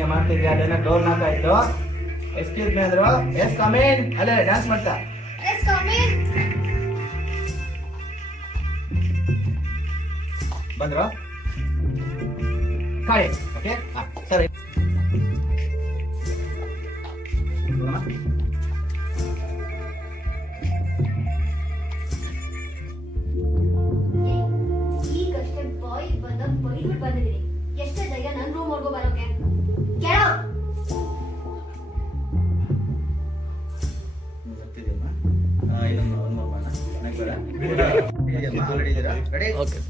ಹಿಂಗೆ ಮಾಡ್ತಿದ್ಯಾ ಅಲ್ಲೇನ door knock ಆಯ್ತು. ಎಕ್ಸ್ಕ್ಯೂಸ್ ಮೀ ಅಂದ್ರು. Yes come in. ಅಲ್ಲೇ ಡ್ಯಾನ್ಸ್ ಮಾಡ್ತಾ. Yes come in. ಬಂದ್ರು ಕಾಯಿ. ಓಕೆ ಸರಿ. ಈಗಷ್ಟೇ ಬಾಯ್ ಬಂದಾಗ ಬೈಬಿಟ್ಟು ಬಂದಿದ್ದೀನಿ. ಎಷ್ಟೇ ಧೈರ್ಯ ನನ್ನ ರೂಮ್ ವರ್ಗು ಬರೋಕೆ? Get out.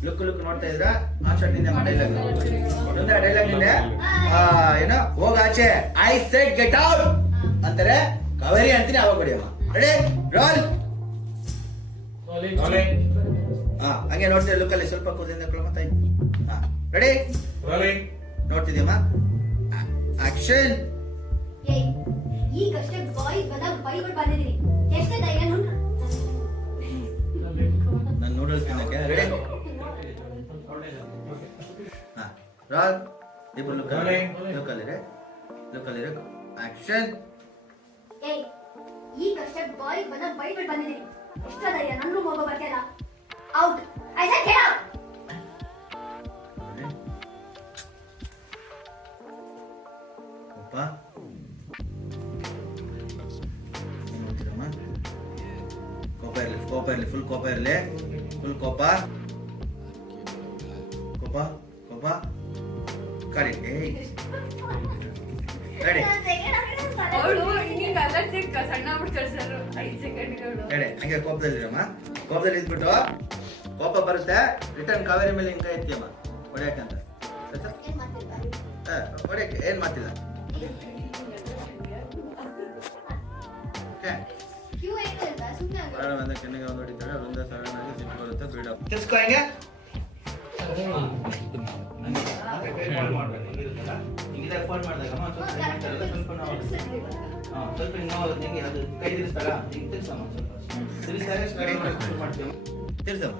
ಲುಕ್ ನೋಡ್ತಾ ಇದ್ರ ಡೈಲಾಗ್ ನಿಂದೆ ಏನೋ ಹೋಗ ಆಚೆ. ಐ ಸೆಡ್ ಗೆಟ್ ಔಟ್ ಅಂತಾರೆ. ಕಾವೇರಿ ಅಂತೀನಿ ಅವಾಗ ಹೊಡಿಯಮ್ಮ. Ready roll. ಹಂಗೆ ನೋಡ್ತೀವಿ ಲುಕ್ ಅಲ್ಲಿ ಸ್ವಲ್ಪ ಕೂದಲಿಂದ ರೆಡಿ ನೋಡ್ತಿದ್ಯಮ್ಮ. ಆಕ್ಷನ್. ಈಗಷ್ಟೇ ಬಾಯ್ ಬಂದಾಗ ಬೈಬಿಟ್ಟು ಬಂದಿದ್ದೀನಿ. ಎಷ್ಟೇ ಧೈರ್ಯ ನಾನು ನೂಡಲ್ಸ್ ತಿನ್ನಕ್ಕೆ ರೆಡಿ. ರಾಲ್ ಇಬ್ರು ಲುಕ್ಕಲ್ಲಿರೆ ಆಕ್ಷನ್. ಈಗಷ್ಟೇ ಬಾಯ್ ಬಂದಾಗ ಬೈಬಿಟ್ಟು ಬಂದಿದ್ದೀನಿ. ಎಷ್ಟೇ ಧೈರ್ಯ ನನ್ನ ರೂಮ್ ಹೋಗೋ ಬರ್ತಿಲ್ಲ. Out. I said get out. ಕೋಪ ಇರಲಿ ಫುಲ್ ಕೋಪ ಇರಲಿ. ಫುಲ್ ಕೋಪ ಕಡಿ. ರೆಡಿ ಹಂಗೆ ಕೋಪದಲ್ಲಿರಮ್ಮ. ಕೋಪದಲ್ಲಿ ಇದ್ಬಿಟ್ಟು ಕೋಪ ಬರುತ್ತೆ ರಿಟರ್ನ್ ಕಾವೇರಿ ಮೇಲೆ ಹಿಂಗ ಎತ್ತಿಯಮ್ಮ ಹೊಡ್ಯಾಕಂತ. ಹೊಡ್ಯಾಕೆ ಏನ್ ಮಾತಿಲ್ಲ. ಕೆನ್ನೆಗೆ ಒಂದು ಹೊಡಿತಾಳೆ. ಅವರಿಂದ ಸಡನ್ ಆಗಿ ಸಿಟ್ಟು ಬರುತ್ತೆ. ಬಿಲ್ಡಪ್ ತಿರ್ಸ್ಕೊ ಹಂಗೆ. ಫೋನ್ ಮಾಡಿದಾಗ ಸ್ವಲ್ಪ ನಾವು ಸ್ವಲ್ಪ ಹಿಂಗೆ ಅದು ಕೈ ತಿರ್ಸ್ತಾರ ಹಿಂಗೆ ತಿರ್ಸಮ್ಮ. ಸ್ವಲ್ಪ ಮಾಡ್ತೀವಿ ತಿರ್ಸಮ್ಮ.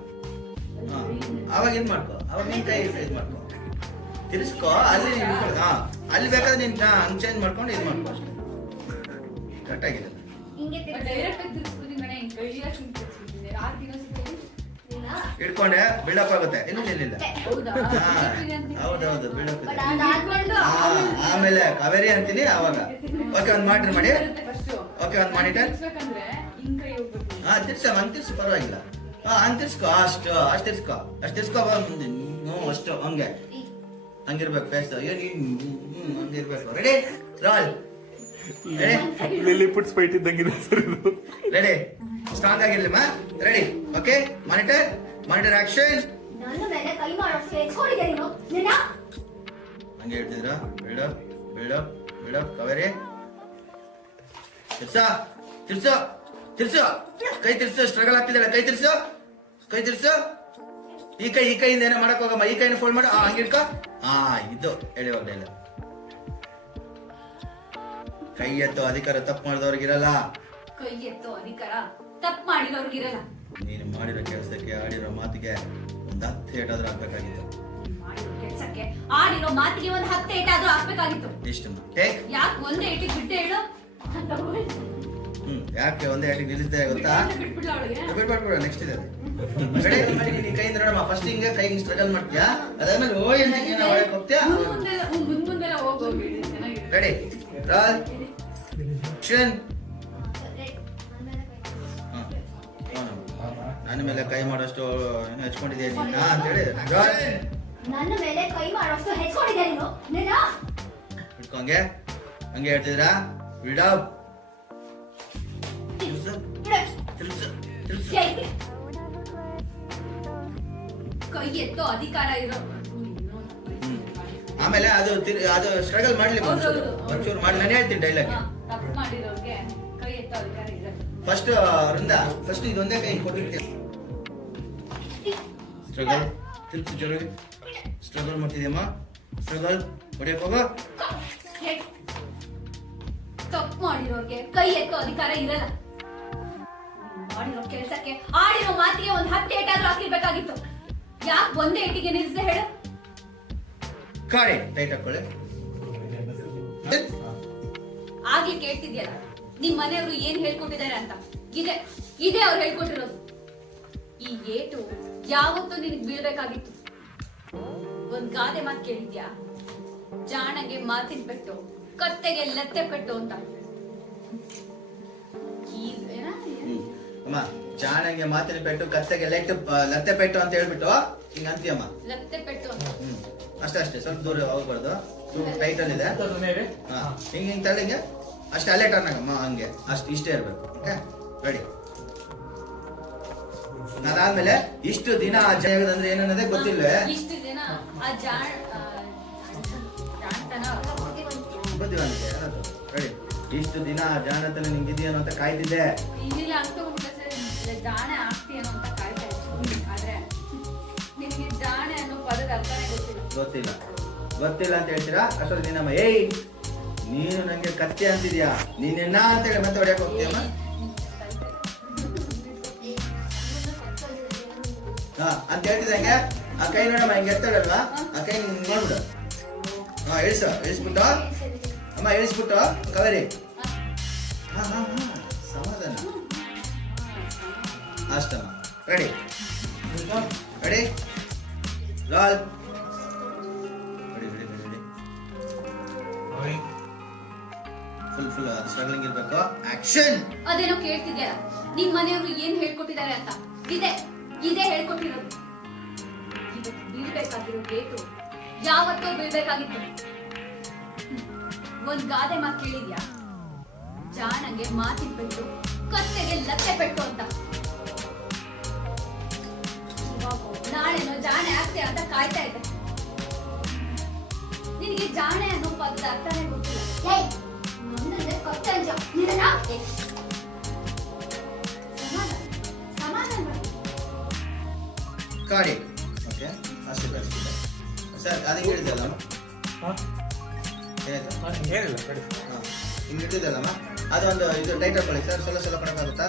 ಅವಾಗ ಏನ್ ಮಾಡ್ಕೊ. ಅವಾಗ ನಿನ್ ಕೈ ಇದು ಮಾಡ್ಕೊ ತಿರ್ಸ್ಕೊ. ಅಲ್ಲಿ ಅಲ್ಲಿ ಬೇಕಾದ್ರೆ ನೀನ್ ಹಂಗ್ ಚೇಂಜ್ ಮಾಡ್ಕೊಂಡು ಇದು ಮಾಡ್ಕೊ ಅಷ್ಟೇ. ಕರೆಕ್ಟ್ ಆಗಿದೆ. ಇಟ್ಕೊಂಡೆ ಬಿಲ್ಡಪ್ ಆಗುತ್ತೆ. ಇಲ್ಲ ಹೌದೌದು ಬಿಲ್ಡಪ್ ಇದೆ. ಆಮೇಲೆ ಕಾವೇರಿ ಅಂತೀನಿ ಅವಾಗ. ಓಕೆ ಒಂದ್ ಮಾಡ್ರಿ ಮಾಡಿ. ಓಕೆ ಒಂದ್ ಮಾಡಿಟರ್ ತಿರ್ಸ ಹಂಗ್ ತಿರ್ಸು ಪರವಾಗಿಲ್ಲ. ಹಂಗ್ ತಿರ್ಸ್ಕೊ. ಅಷ್ಟು ತಿರ್ಸ್ಕೊ ಅಷ್ಟು ಹಂಗೆ ಹಂಗಿರ್ಬೇಕು ಫೇಸ್. ಹಂಗಿರ್ಬೇಕು. Ready roll. ಲಿಲಿಪುಟ್ಸ್ ಫೈಟ್ ಇದ್ದಂಗಿದೆ ಸರ್ ಇದು. ರೆಡಿ ಸ್ಟ್ರಾಂಗ್ ಆಗಿರ್ಲಿಮ್ಮ. Ready okay monitor action. ನನ್ನ ಮೇಲೆ ಕೈ ಮಾಡೋಷ್ಟು ಎಚ್ಕೊಂಡಿದ್ದೆ ನೀನು. ನಿನ್ನ ಹಂಗೆ ಹೇಳ್ತಿದ್ರ. ಬಿಲ್ಡಪ್ ಕಾವೇರಿ ತಿರ್ಸು ಕೈ ತಿರ್ಸು. ಸ್ಟ್ರಗಲ್ ಆಗ್ತಿದ್ದಾಳೆ. ಕೈ ತಿರ್ಸು. ಈ ಕೈಯಿಂದ ಏನೋ ಮಾಡಕ್ ಹೋಗಮ್ಮ. ಈ ಕೈನ ಫೋಲ್ಡ್ ಮಾಡು. ಹಂಗಿಡ್ಕೊ. ಇದು ಎಳೆಯುವಾಗ ಇಲ್ಲ. ಕೈ ಎತ್ತೋ ಅಧಿಕಾರ ತಪ್ಪು ಮಾಡಿದವ್ರಿಗಿರಲ್ಲ. ನೀನು ಮಾಡಿರೋ ಕೆಲಸಕ್ಕೆ ಆಡಿರೋ ಮಾತಿಗೆ ಒಂದು 10 ಏಟಾದ್ರೂ ಹಾಕ್ಬೇಕಾಗಿತ್ತು. ಇಷ್ಟು ಯಾಕೆ ಒಂದೇ ಏಟಿಗೆ ನಿಲ್ಲಿಸಿದೆ ಗೊತ್ತಾ? ಬಿಟ್ಬಿಡ ನೆಕ್ಸ್ಟ್ ಇದೆ. ಕೈಯಿಂದ ನೋಡಮ್ಮ. ಫಸ್ಟ್ ಹಿಂಗೆ ಕೈ ಸ್ಟ್ರಗಲ್ ಮಾಡ್ತೀಯಾ. ಅದಾದ್ಮೇಲೆ ಹೋಗ್ತೀಯಾ. Ready roll action. ನನ್ನ ಮೇಲೆ ಕೈ ಮಾಡೋಷ್ಟು ಹೆಚ್ಕೊಂಡಿದ್ಯಾ ನೀನು ಅಂತ ಹೇಳಿ. ನನ್ನ ಮೇಲೆ ಕೈ ಮಾಡೋಷ್ಟು ಹೆಚ್ಕೊಂಡಿದ್ಯಾ ನೀನು. ಇಟ್ಕೊಂಗೆ ಹಂಗೆ ಹೇಳ್ತಿದ್ರಾ. ಬಿಲ್ಡಪ್ ಆಮೇಲೆ ಅದು ಸ್ಟ್ರಗಲ್ ಮಾಡ್ಲಿ ಒಂಚೂರು ಮಾಡಿ. ನಾನು ಹೇಳ್ತೀನಿ ಡೈಲಾಗ್. ಫಸ್ಟ್ ಇದೊಂದೇ ಕೈ ಕೊಟ್ಟಿರ್ತೀನಿ. ಸ್ಟ್ರಗಲ್ ತಿರ್ಸು ಜೋರಾಗಿ. ಸ್ಟ್ರಗಲ್ ಮಾಡ್ತಿದ್ಯಮ್ಮ. ಸ್ಟ್ರಗಲ್ ಹೊಡಿಯಕ್ ಹೋಗ. ತಪ್ಪು ಮಾಡಿರೋರ್ಗೆ ಕೈ ಎತ್ತೋ ಅಧಿಕಾರ ಇರಲ್ಲ. ಮಾಡಿರೋ ಕೆಲಸಕ್ಕೆ ಆಡಿರೋ ಮಾತಿಗೆ ಒಂದು 10 ಏಟಾದ್ರೂ ಹಾಕಿರ್ಬೇಕಾಗಿತ್ತು. ಯಾಕೆ ಒಂದೇ ಏಟಿಗೆ ನಿಲ್ಸಿದೆ ಹೇಳು. ಕಾಡಿ ಟೈಟ್ ಹಾಕೊಳ್ಳಿ. ಆಗ್ಲಿ ಕೇಳ್ತಿದ್ಯಲ್ಲ ನಿಮ್ ಮನೆಯವರು ಏನ್ ಹೇಳ್ಕೊಟ್ಟಿದ್ದಾರೆ ಅಂತ. ಇದೇ ಅವ್ರು ಹೇಳ್ಕೊಟ್ಟಿರೋದು. ಈ ಏಟು ಯಾವತ್ತೂ ನಿನಗ್ ಬೀಳ್ಬೇಕಾಗಿತ್ತು. ಒಂದ್ ಗಾದೆ ಮಾತು ಕೇಳಿದ್ಯಾ? ಜಾಣಗೆ ಮಾತಿನ ಪೆಟ್ಟು, ಕತ್ತೆಗೆ ಲತ್ತೆ ಪೆಟ್ಟು ಅಂತ. ಅಮ್ಮ ಜಾಣಂಗೆ ಮಾತಿನ ಪೆಟ್ಟು, ಕತ್ತೆಗೆ ಲತ್ತೆ ಪೆಟ್ಟು ಅಂತ ಹೇಳ್ಬಿಟ್ಟು ಹಿಂಗ ಅಂತೀಯಮ್ಮ. ಲತ್ತೆ ಪೆಟ್ಟು ಅಂತ. ಅಷ್ಟೇ ಸ್ವಲ್ಪ ದೂರ ಹೋಗ್ಬಾರ್ದು. ಟೈಟ್ ಅಲ್ಲಿ ಇದೆ. ಹಿಂಗ್ ತಲೆಗೆ ಅಷ್ಟೇ ಅಲ್ಲೇ ಟರ್ನ್ ಆಗಮ್ಮ. ಹಂಗೆ ಇಷ್ಟೇ ಇರ್ಬೇಕು. Okay ready. ಅದಾದ್ಮೇಲೆ ಇಷ್ಟು ದಿನ ಅಂದ್ರೆ ಏನನ್ನೋದೇ ಗೊತ್ತಿಲ್ಲ. ಇಷ್ಟು ದಿನ ಆ ಬುದ್ಧಿವಂತಿಕೆ ರೆಡಿ. ಇಷ್ಟು ದಿನ ಜಾಣತನ ನಿಂಗಿದೆಯೇನೋ ಅಂತ ಕಾಯ್ತಿದ್ದೆ. ಇಲ್ಲ ಜಾಣೆ ಆಗ್ತೀಯೇನೋ ಅಂತ ಕಾಯ್ತಾ ಇದ್ದೆ. ಆದ್ರೆ ನಿನಗೆ ಜಾಣೆ ಅನ್ನೋ ಪದದ ಅರ್ಥನೇ ಗೊತ್ತಿಲ್ಲ ಅಂತ ಹೇಳ್ತೀರಾ? ಅಷ್ಟೊಂದು ನಿನ್ನಮ್ಮ ಏಯ್ ನೀನು ನಂಗೆ ಕತ್ತೆ ಅಂತಿದ್ಯಾ, ನೀನೆನ್ನ ಅಂತ ಹೇಳಿ ಮತ್ತೆ ಹೊಡ್ಯಕ್ ಹೋಗ್ತೀಯಮ್ಮ. ಅಂತ ಹೇಳ್ತಿದ್ದಂಗೆ ಆ ಕೈ ನೋಡಮ್ಮ, ಹಿಂಗೆ ಎತ್ತಾಡಲ್ವಾ? ಆ ಕೈ ನೋಡ್ಬಿಡು. ಇಳಿಸ್ಬಿಟ್ಟು ಅಮ್ಮ, ಇಳಿಸ್ಬಿಟ್ಟು ಕವರಿ. ಸಮಾಧಾನ ಅಷ್ಟಮ್ಮ. ರೆಡಿ ಲಾಲ್. ಫುಲ್ ಸ್ಟ್ರಗ್ಲಿಂಗ್ ಇರ್ಬೇಕು. ಆಕ್ಷನ್. ಅದೇನೋ ಕೇಳ್ತಿದ್ಯಲ್ಲ ನಿಮ್ ಮನೆಯವರು ಏನ್ ಹೇಳ್ಕೊಟ್ಟಿದ್ದಾರೆ ಅಂತ. ಇದೇ ಹೇಳ್ಕೊಟ್ಟಿರೋದು. ಇವತ್ತು ಬೀಳ್ಬೇಕಾಗಿರೋ ಗೇಟು ಯಾವತ್ತೋ ಬೀಳ್ಬೇಕಾಗಿತ್ತು. ಒಂದ್ ಗಾದೆ ಮಾತು ಕೇಳಿದ್ಯಾ? ಜಾಣಂಗೆ ಮಾತಿನ ಪೆಟ್ಟು, ಕತ್ತೆಗೆ ಲತ್ತೆ ಪೆಟ್ಟು ಅಂತ. ನಾಳೆನೋ ಜಾಣೆ ಆಗ್ತೀಯ ಅಂತ ಕಾಯ್ತಾ ಇದ್ದೆ. ನಿನಗೆ ಜಾಣೆ ಅನ್ನೋ ಪದದ ಅರ್ಥನೇ ಗೊತ್ತಿಲ್ಲ. ನನ್ನಂದ್ರೆ ಕತ್ತೆ ಅಂಜ. ಸಮಾಧಾನ ಕಾಡಿ. ಓಕೆ ಅಷ್ಟೇ ಸರ್. ಅದು ಹೇಳಿದ್ದಲ್ಲ ಹಿಂಗೆ ಇಟ್ಟಿದ್ದಲ್ಲಮ್ಮ, ಅದೊಂದು ಇದು ಟೈಟ್ ಹಾಕೊಳ್ಳಿ ಸರ್. ಸ್ವಲ್ಪ ಕೊಡೋಕ್ಕಾಗುತ್ತಾ?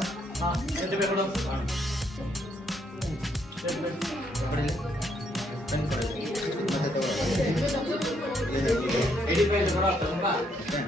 ಮತ್ತೆ